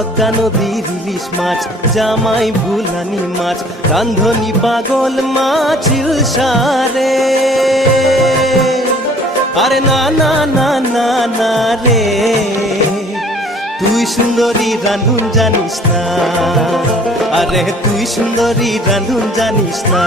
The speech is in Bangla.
পদ্মা নদীর ইলিশ মাছ, জামাই ভুলানি মাছ, রান্ধনি পাগল মাছ ইলশারে। আরে না না না না না রে, তুই সুন্দরী রাঁধুন জানিস না, আরে তুই সুন্দরী রাঁধুন জানিস না।